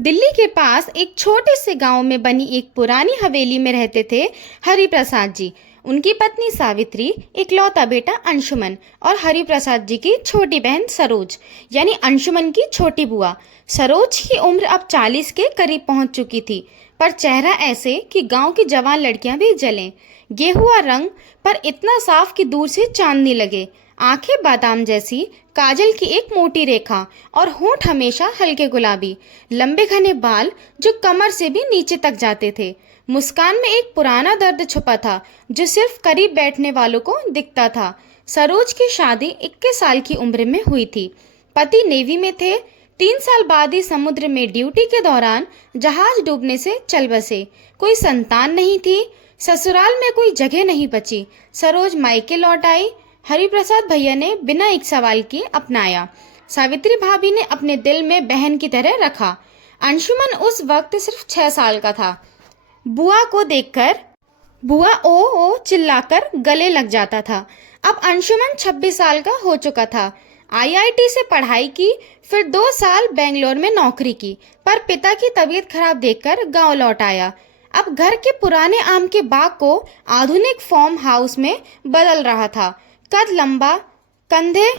दिल्ली के पास एक छोटे से गांव में बनी एक पुरानी हवेली में रहते थे हरि प्रसाद जी। उनकी पत्नी सावित्री, इकलौता बेटा अंशुमन और हरि प्रसाद जी की छोटी बहन सरोज, यानी अंशुमन की छोटी बुआ। सरोज की उम्र अब 40 के करीब पहुंच चुकी थी, पर चेहरा ऐसे कि गांव की जवान लड़कियां भी जलें। गेहुआ रंग, पर इतना साफ कि दूर से चांदनी लगे। आंखें बादाम जैसी, काजल की एक मोटी रेखा और होंठ हमेशा हल्के गुलाबी। लंबे घने बाल जो कमर से भी नीचे तक जाते थे। मुस्कान में एक पुराना दर्द छुपा था जो सिर्फ करीब बैठने वालों को दिखता था। सरोज की शादी 21 साल की उम्र में हुई थी। पति नेवी में थे। 3 साल बाद ही समुद्र में ड्यूटी के दौरान जहाज डूबने से चल बसे। कोई संतान नहीं थी। ससुराल में कोई जगह नहीं बची। सरोज मायके लौट आई। हरिप्रसाद भैया ने बिना एक सवाल किए अपनाया। सावित्री भाभी ने अपने दिल में बहन की तरह रखा। अंशुमन उस वक्त सिर्फ 6 साल का था। बुआ को देखकर बुआ ओ ओ चिल्लाकर गले लग जाता था। अब अंशुमन 26 साल का हो चुका था। आईआईटी से पढ़ाई की, फिर 2 साल बेंगलोर में नौकरी की, पर पिता की तबीयत खराब देखकर गांव लौट आया। अब घर के पुराने आम के बाग को आधुनिक फार्म हाउस में बदल रहा था। कद लंबा, कंधे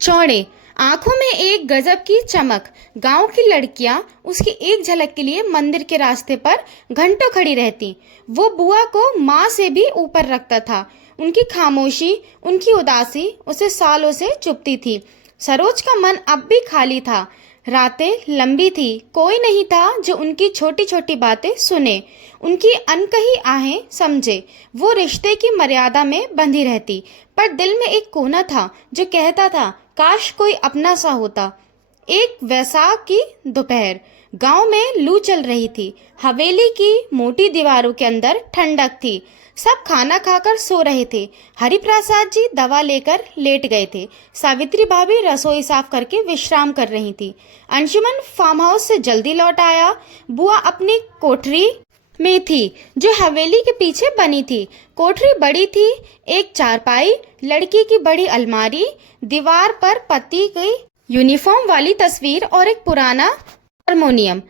चौड़े, आंखों में एक गजब की चमक। गांव की लड़कियां उसकी एक झलक के लिए मंदिर के रास्ते पर घंटों खड़ी रहती। वो बुआ को माँ से भी ऊपर रखता था। उनकी खामोशी, उनकी उदासी उसे सालों से चुभती थी। सरोज का मन अब भी खाली था। रातें लंबी थी। कोई नहीं था जो उनकी छोटी छोटी बातें सुने, उनकी अनकही आहें समझे। वो रिश्ते की मर्यादा में बंधी रहती, पर दिल में एक कोना था जो कहता था, काश कोई अपना सा होता। एक वैसाख की दोपहर, गांव में लू चल रही थी। हवेली की मोटी दीवारों के अंदर ठंडक थी। सब खाना खाकर सो रहे थे। हरिप्रसाद जी दवा लेकर लेट गए थे। सावित्री भाभी रसोई साफ करके विश्राम कर रही थी। अंशुमन फार्म हाउस से जल्दी लौट आया। बुआ अपनी कोठरी में थी जो हवेली के पीछे बनी थी। कोठरी बड़ी थी। एक चारपाई, लड़की की बड़ी अलमारी, दीवार पर पति की यूनिफॉर्म वाली तस्वीर और एक पुराना हारमोनियम।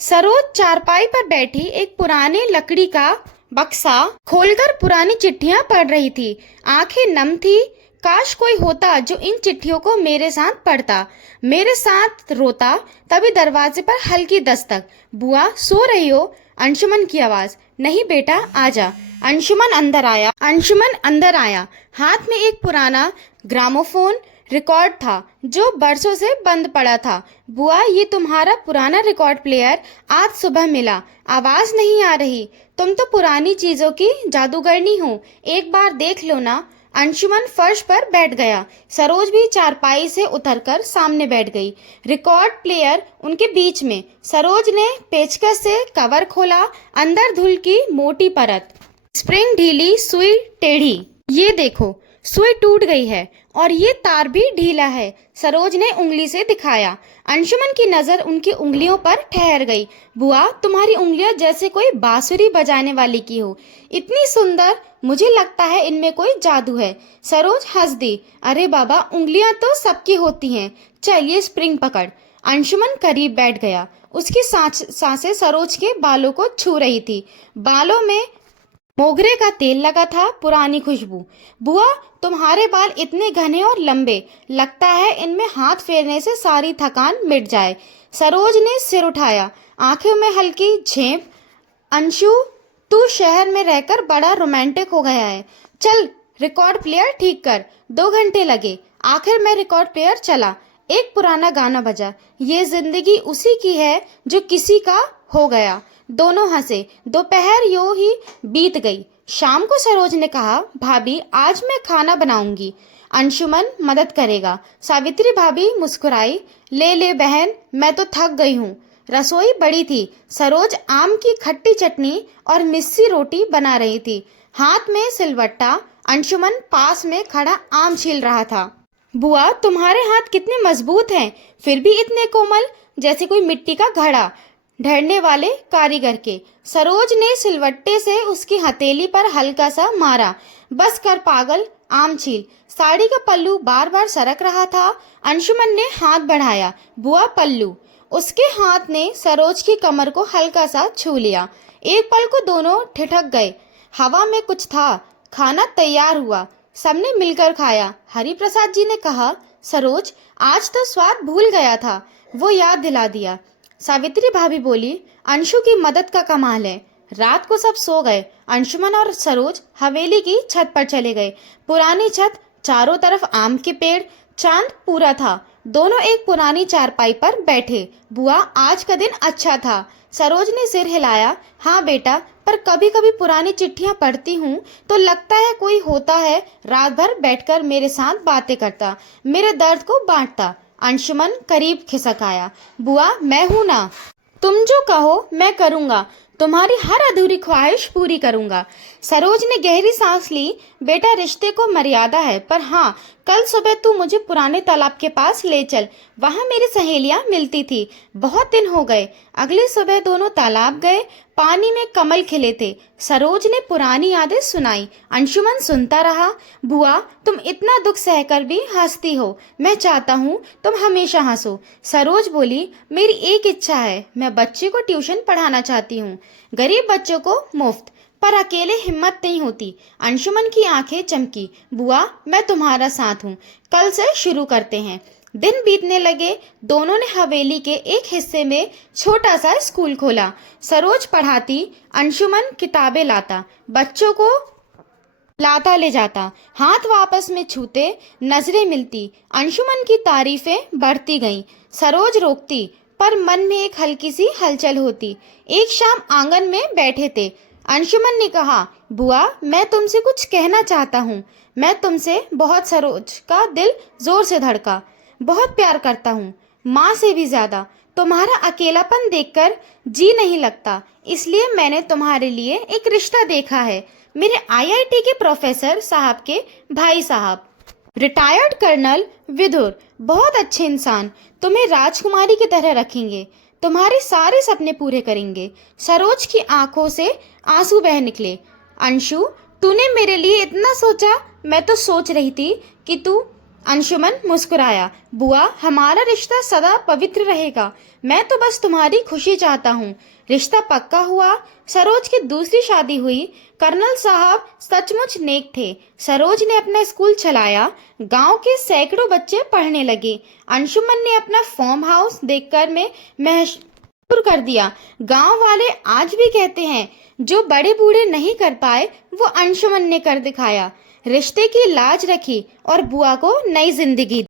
सरोज चारपाई पर बैठी एक पुराने लकड़ी का बक्सा खोलकर पुरानी चिट्ठियां पढ़ रही थी। आंखें नम थी। काश कोई होता जो इन चिट्ठियों को मेरे साथ पढ़ता, मेरे साथ रोता। तभी दरवाजे पर हल्की दस्तक। बुआ सो रही हो? अंशुमन की आवाज। नहीं बेटा, आजा। अंशुमन अंदर आया। हाथ में एक पुराना ग्रामोफोन रिकॉर्ड था जो बरसों से बंद पड़ा था। बुआ, ये तुम्हारा पुराना रिकॉर्ड प्लेयर आज सुबह मिला। आवाज नहीं आ रही। तुम तो पुरानी चीजों की जादूगरनी हो, एक बार देख लो ना। अंशुमन फर्श पर बैठ गया। सरोज भी चारपाई से उतरकर सामने बैठ गई। रिकॉर्ड प्लेयर उनके बीच में। सरोज ने पेचकस से कवर खोला। अंदर धूल की मोटी परत, स्प्रिंग ढीली, सुई टेढ़ी। ये देखो, सुई टूट गई है और ये तार भी ढीला है। सरोज ने उंगली से दिखाया। अंशुमन की नजर उनकी उंगलियों पर ठहर गई। बुआ, तुम्हारी उंगलियां जैसे कोई बांसुरी बजाने वाली की हो, इतनी सुंदर। मुझे लगता है इनमें कोई जादू है। सरोज हंस दी। अरे बाबा, उंगलियां तो सबकी होती हैं। चल ये स्प्रिंग पकड़। अंशुमन करीब बैठ गया। उसकी सांसें सरोज के बालों को छू रही थी। बालों में मोगरे का तेल लगा था, पुरानी खुशबू। बुआ, तुम्हारे बाल इतने घने और लंबे, लगता है इनमें हाथ फेरने से सारी थकान मिट जाए। सरोज ने सिर उठाया, आंखों में हल्की झेप। अंशु, तू शहर में रहकर बड़ा रोमांटिक हो गया है। चल रिकॉर्ड प्लेयर ठीक कर। 2 घंटे लगे। आखिर में रिकॉर्ड प्लेयर चला। एक पुराना गाना बजा। ये जिंदगी उसी की है जो किसी का हो गया। दोनों हंसे। दोपहर यूं ही बीत गई। शाम को सरोज ने कहा, भाभी आज मैं खाना बनाऊंगी, अंशुमन मदद करेगा। सावित्री भाभी मुस्कुराई। ले ले बहन, मैं तो थक गई हूँ। रसोई बड़ी थी। सरोज आम की खट्टी चटनी और मिस्सी रोटी बना रही थी, हाथ में सिलवट्टा। अंशुमन पास में खड़ा आम छील रहा था। बुआ, तुम्हारे हाथ कितने मजबूत हैं, फिर भी इतने कोमल, जैसे कोई मिट्टी का घड़ा ढरने वाले कारीगर के। सरोज ने सिलवट्टे से उसकी हथेली पर हल्का सा मारा। बस कर पागल, आम छील। साड़ी का पल्लू बार बार सरक रहा था। अंशुमन ने हाथ बढ़ाया। बुआ, पल्लू। उसके हाथ ने सरोज की कमर को हल्का सा छू लिया। एक पल को दोनों ठिठक गए। हवा में कुछ था। खाना तैयार हुआ, सबने मिलकर खाया। हरिप्रसाद जी ने कहा, सरोज, आज तो स्वाद भूल गया था, वो याद दिला दिया। सावित्री भाभी बोली, अंशु की मदद का कमाल है। रात को सब सो गए। अंशुमन और सरोज हवेली की छत पर चले गए। पुरानी छत, चारों तरफ आम के पेड़, चांद पूरा था। दोनों एक पुरानी चारपाई पर बैठे। बुआ, आज का दिन अच्छा था। सरोज ने सिर हिलाया। हाँ बेटा, पर कभी कभी पुरानी चिट्ठियां पढ़ती हूँ तो लगता है कोई होता है, रात भर बैठकर मेरे साथ बातें करता, मेरे दर्द को बांटता। अंशुमन करीब खिसक आया। बुआ, मैं हूं ना, तुम जो कहो मैं करूंगा, तुम्हारी हर अधूरी ख्वाहिश पूरी करूंगा। सरोज ने गहरी सांस ली। बेटा, रिश्ते को मर्यादा है, पर हाँ, कल सुबह तू मुझे पुराने तालाब के पास ले चल, वहां मेरी सहेलियां मिलती थी, बहुत दिन हो गए। अगली सुबह दोनों तालाब गए। पानी में कमल खिले थे। सरोज ने पुरानी यादें सुनाई। अंशुमन सुनता रहा। बुआ, तुम इतना दुख सहकर भी हंसती हो, मैं चाहता हूँ तुम हमेशा हंसो। सरोज बोली, मेरी एक इच्छा है, मैं बच्चे को ट्यूशन पढ़ाना चाहती हूँ, गरीब बच्चों को मुफ्त, पर अकेले हिम्मत नहीं होती। अंशुमन की आंखें चमकी। बुआ, मैं तुम्हारा साथ हूँ, कल से शुरू करते हैं। दिन बीतने लगे। दोनों ने हवेली के एक हिस्से में छोटा सा स्कूल खोला। सरोज पढ़ाती, अंशुमन किताबें लाता, बच्चों को लाता ले जाता। हाथ वापस में छूते, नजरें मिलती। अंशुमन की तारीफें बढ़ती गईं। सरोज रोकती, पर मन में एक हल्की सी हलचल होती। एक शाम आंगन में बैठे थे। अंशुमन ने कहा, बुआ, मैं तुमसे कुछ कहना चाहता हूँ। मैं तुमसे बहुत, सरोज का दिल जोर से धड़का, बहुत प्यार करता हूँ, माँ से भी ज्यादा। तुम्हारा अकेलापन देखकर जी नहीं लगता, इसलिए मैंने तुम्हारे लिए एक रिश्ता देखा है। मेरे आईआईटी के प्रोफेसर साहब के भाई साहब, रिटायर्ड कर्नल विदुर, बहुत अच्छे इंसान, तुम्हें राजकुमारी की तरह रखेंगे, तुम्हारे सारे सपने पूरे करेंगे। सरोज की आंखों से आंसू बह निकले। अंशु, तूने मेरे लिए इतना सोचा? मैं तो सोच रही थी कि तू। अंशुमन मुस्कुराया। बुआ, हमारा रिश्ता सदा पवित्र रहेगा, मैं तो बस तुम्हारी खुशी चाहता हूँ। रिश्ता पक्का हुआ। सरोज की दूसरी शादी हुई। कर्नल साहब सचमुच नेक थे। सरोज ने अपना स्कूल चलाया। गांव के सैकड़ों बच्चे पढ़ने लगे। अंशुमन ने अपना फार्म हाउस देखकर में मशहूर कर दिया। गांव वाले आज भी कहते हैं, जो बड़े बूढ़े नहीं कर पाए वो अंशुमन ने कर दिखाया। रिश्ते की लाज रखी और बुआ को नई जिंदगी दी।